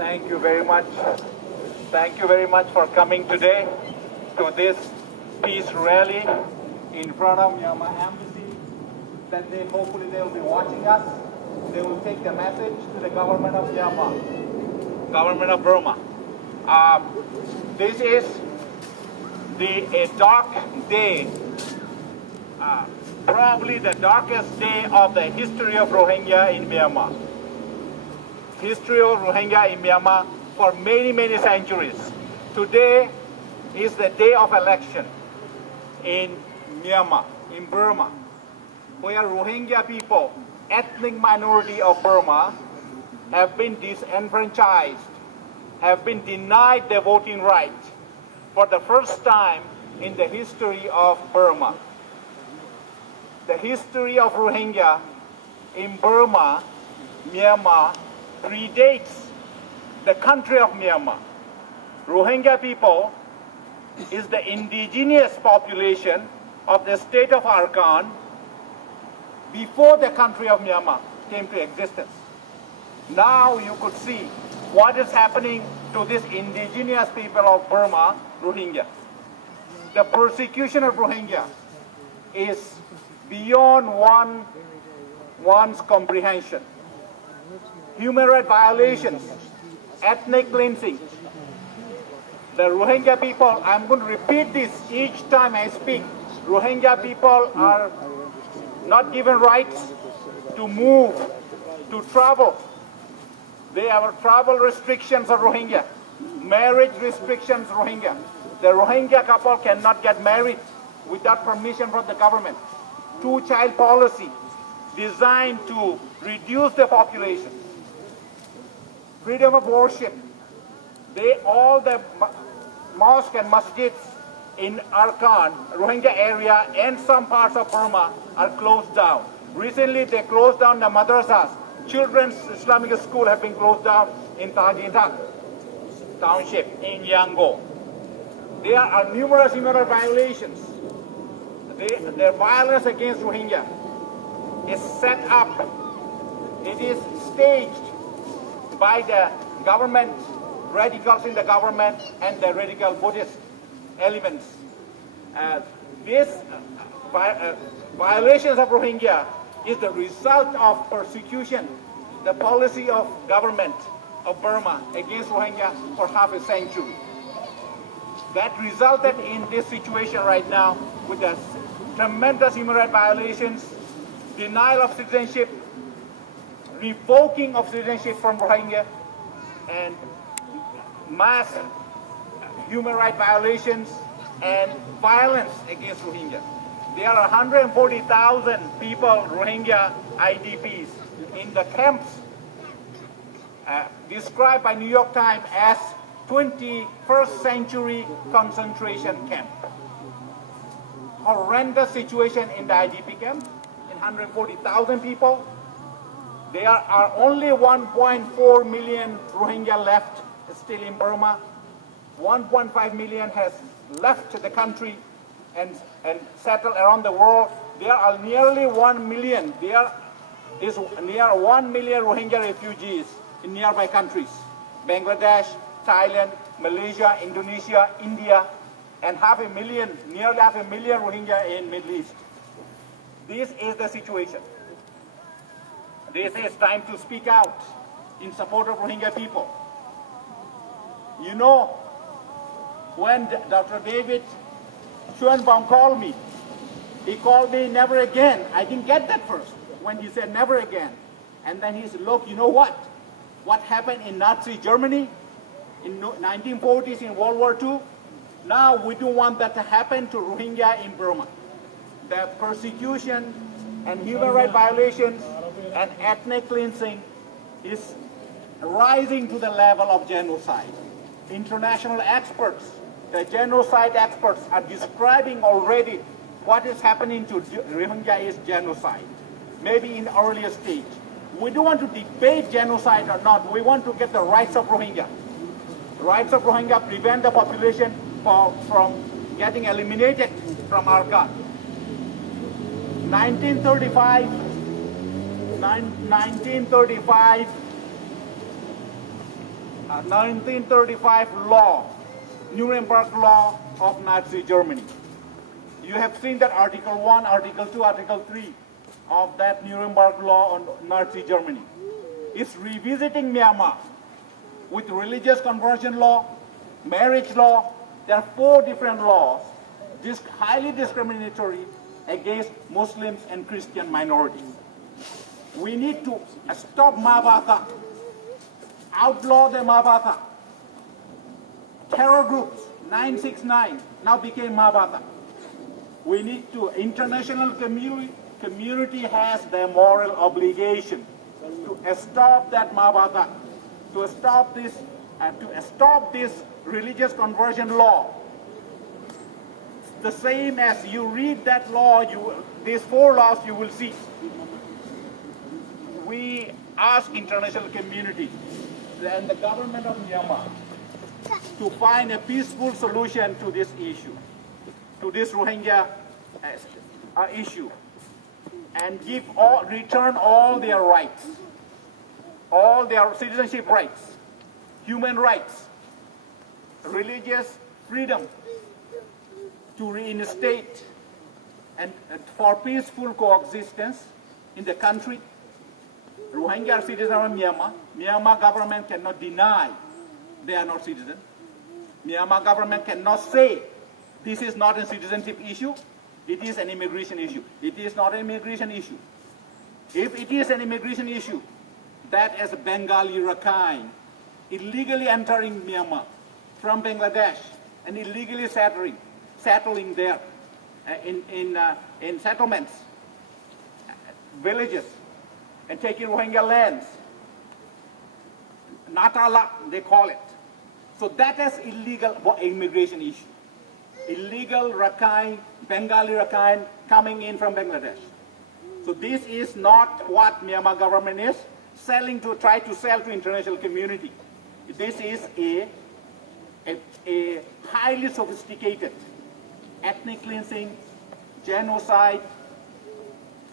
Thank you very much. Thank you very much for coming today to this peace rally in front of Myanmar Embassy. That hopefully they will be watching us. They will take the message to the government of Myanmar, government of Burma. This is a dark day, probably the darkest day of the history of Rohingya in Myanmar. History of Rohingya in Myanmar for many, many centuries. Today is the day of election in Myanmar, in Burma, where Rohingya people, ethnic minority of Burma, have been disenfranchised, have been denied their voting right for the first time in the history of Burma. The history of Rohingya in Burma, Myanmar, predates the country of Myanmar. Rohingya people is the indigenous population of the state of Arakan before the country of Myanmar came to existence. Now you could see what is happening to this indigenous people of Burma, Rohingya. The persecution of Rohingya is beyond one's comprehension. Human rights violations, ethnic cleansing. The Rohingya people, I'm going to repeat this each time I speak, Rohingya people are not given rights to move, to travel. They have travel restrictions of Rohingya, marriage restrictions Rohingya. The Rohingya couple cannot get married without permission from the government. Two-child policy designed to reduce the population. Freedom of worship. All the mosques and masjids in Arakan, Rohingya area, and some parts of Burma are closed down. Recently, they closed down the madrasas. Children's Islamic school have been closed down in Tajitak township in Yangon. There are numerous human rights violations. The violence against Rohingya is set up. It is staged by the government, radicals in the government, and the radical Buddhist elements. These violations of Rohingya is the result of persecution, the policy of government of Burma against Rohingya for half a century. That resulted in this situation right now with the tremendous human rights violations, denial of citizenship, revoking of citizenship from Rohingya, and mass human rights violations and violence against Rohingya. There are 140,000 people, Rohingya IDPs, in the camps described by New York Times as 21st century concentration camp. Horrendous situation in the IDP camp, in 140,000 people. There are only 1.4 million Rohingya left still in Burma. 1.5 million has left the country and settled around the world. There are nearly 1 million. There is near 1 million Rohingya refugees in nearby countries. Bangladesh, Thailand, Malaysia, Indonesia, India, and nearly half a million Rohingya in Middle East. This is the situation. This is time to speak out in support of Rohingya people. You know, when Dr. David Schoenbaum called me, he called me never again. I didn't get that first when he said never again. And then he said, look, you know what? What happened in Nazi Germany in 1940s in World War II? Now we don't want that to happen to Rohingya in Burma. The persecution and human rights violations and ethnic cleansing is rising to the level of genocide. International experts, the genocide experts, are describing already what is happening to Rohingya is genocide, maybe in earlier stage. We don't want to debate genocide or not. We want to get the rights of Rohingya. Rights of Rohingya prevent the population from getting eliminated from Arakan. 1935 1935 law, Nuremberg law of Nazi Germany. You have seen that Article 1, Article 2, Article 3 of that Nuremberg law on Nazi Germany. It's revisiting Myanmar with religious conversion law, marriage law. There are 4 different laws, highly discriminatory against Muslims and Christian minorities. We need to stop Mabata, outlaw the Mabata. Terror groups, 969, now became Mabata. We need to, international community has the moral obligation to stop that Mabata, to stop this religious conversion law. The same as you read that law, these 4 laws you will see. We ask international community and the government of Myanmar to find a peaceful solution to this issue, to this Rohingya issue, and return all their rights, all their citizenship rights, human rights, religious freedom, to reinstate and for peaceful coexistence in the country. Rohingya are citizens of Myanmar. Myanmar government cannot deny they are not citizens. Myanmar government cannot say this is not a citizenship issue, it is an immigration issue. It is not an immigration issue. If it is an immigration issue, that as Bengali Rakhine illegally entering Myanmar from Bangladesh and illegally settling there in settlements, villages, and taking Rohingya lands. Natala, they call it. So that is illegal immigration issue. Illegal Rakhine, Bengali Rakhine coming in from Bangladesh. So this is not what Myanmar government is try to sell to international community. This is a highly sophisticated ethnic cleansing, genocide,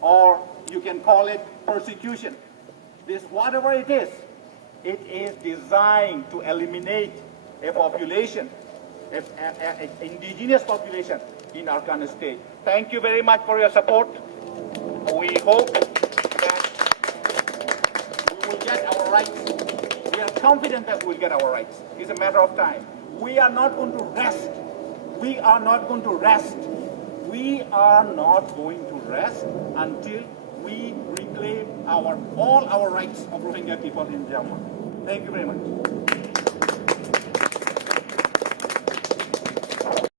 or you can call it persecution. This, whatever it is designed to eliminate a population, an indigenous population in our Arkan state. Thank you very much for your support. We hope that we will get our rights. We are confident that we'll get our rights. It's a matter of time. We are not going to rest. We are not going to rest. We are not going to rest until we reclaim all our rights of Rohingya people in Myanmar. Thank you very much.